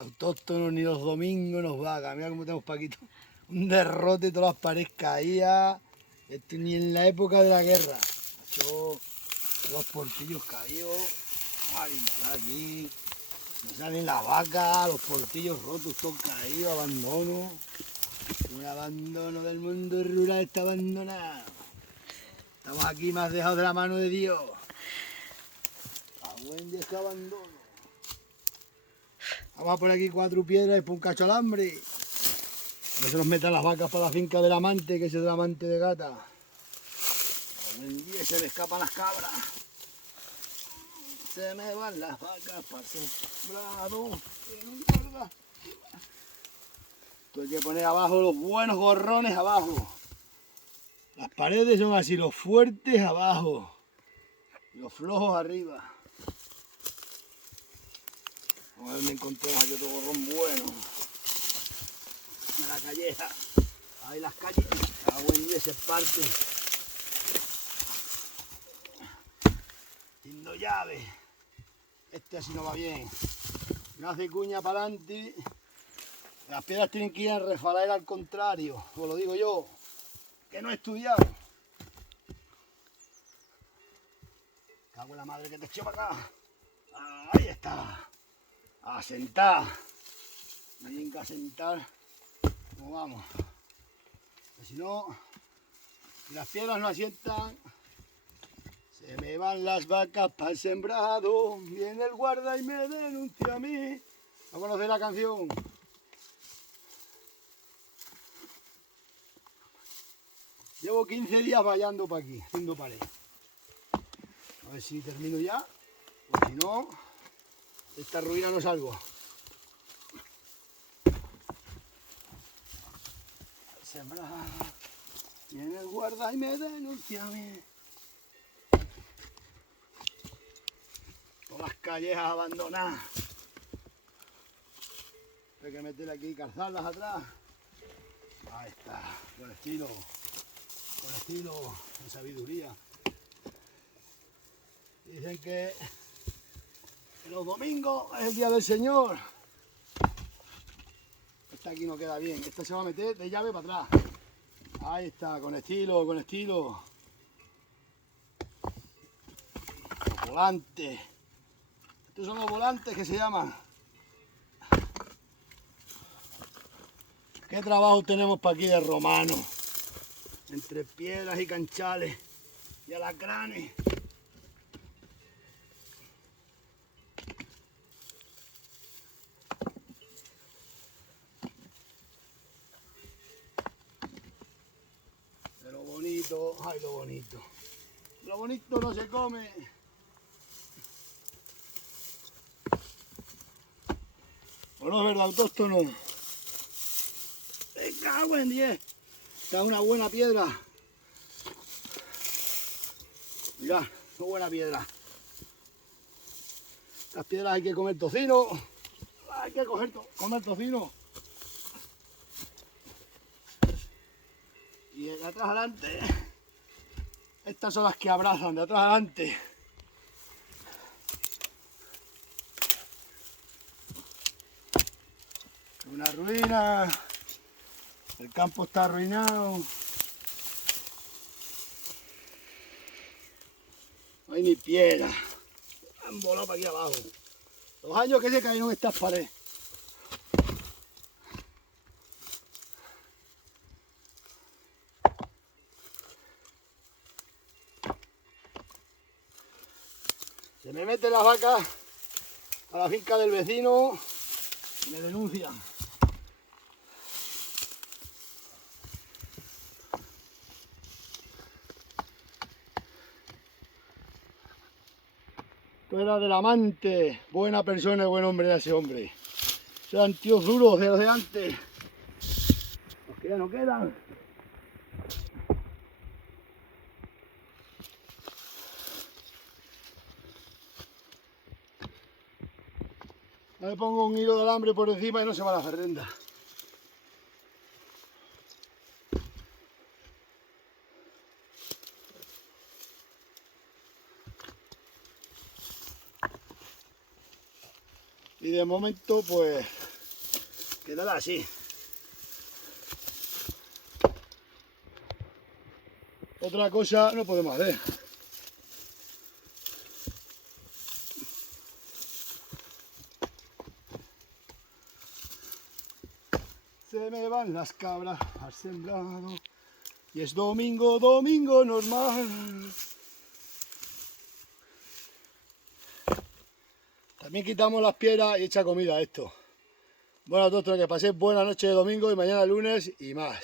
Autóctonos ni los domingos nos va. Mira cómo tenemos Paquito. Un derrote, todas las paredes caídas. Esto ni en la época de la guerra. Macho, los portillos caídos. A limpiar aquí. No salen las vacas, los portillos rotos, todo caído, abandono. Un abandono del mundo rural está abandonado. Estamos aquí más dejados de la mano de Dios. A buen Dios que abandono. Vamos a poner aquí 4 piedras y por un cacho de alambre. No se nos metan las vacas para la finca del amante, que es el amante de gata. A buen día se le escapan las cabras. Se me van las vacas para el sembrado. Esto hay que poner abajo los buenos gorrones abajo. Las paredes son así, los fuertes abajo. Y los flojos arriba. Vamos a ver dónde encontramos aquí otro gorrón bueno. En la calleja. Ahí las calles. A buen día se parte. Haciendo llave. Este así no va bien. No hace cuña para adelante. Las piedras tienen que ir a refalar al contrario. Os lo digo yo, que no he estudiado. Cago en la madre que te eché para acá. Ahí está. A sentar. Tienen que asentar. ¿Cómo vamos? Que si no, si las piedras no asientan, se me van las vacas para el sembrado. Viene el guarda y me denuncia a mí. ¿No conocéis la canción? Llevo 15 días vallando para aquí, haciendo pared. A ver si termino ya, o si no, de esta ruina no salgo. Sembrado, viene el guarda y me denuncia a mí. Todas las callejas abandonadas. Hay que meter aquí y calzarlas atrás. Ahí está, con estilo, con sabiduría. Dicen que los domingos es el día del Señor. Esta aquí no queda bien, esta se va a meter de llave para atrás. Ahí está, con estilo, con estilo. Los volantes. Estos son los volantes que se llaman. ¿Qué trabajo tenemos para aquí de romano? Entre piedras y canchales y alacranes. Pero bonito, ay lo bonito. Lo bonito no se come. ¿O no es verdad, autóctono? ¡Me cago en 10! Está una buena piedra. Mirad, una buena piedra. Estas piedras hay que comer tocino. Hay que comer tocino. Y de atrás adelante, estas son las que abrazan, de atrás adelante. Una ruina. El campo está arruinado. No hay ni piedra. Han volado para aquí abajo. Los años que se cayeron estas paredes. Se me meten las vacas a la finca del vecino y me denuncian. Esto era del amante, buena persona y buen hombre de ese hombre. Eran tíos duros de los de antes. Los que ya no quedan. Le pongo un hilo de alambre por encima y no se va la ferrenda. Y de momento pues Quedará así. Otra cosa no podemos hacer. Se me van las cabras al sembrado y es domingo, domingo normal. También quitamos las piedras y echa comida a esto. Bueno a todos, que paséis buena noche de domingo y mañana lunes y más.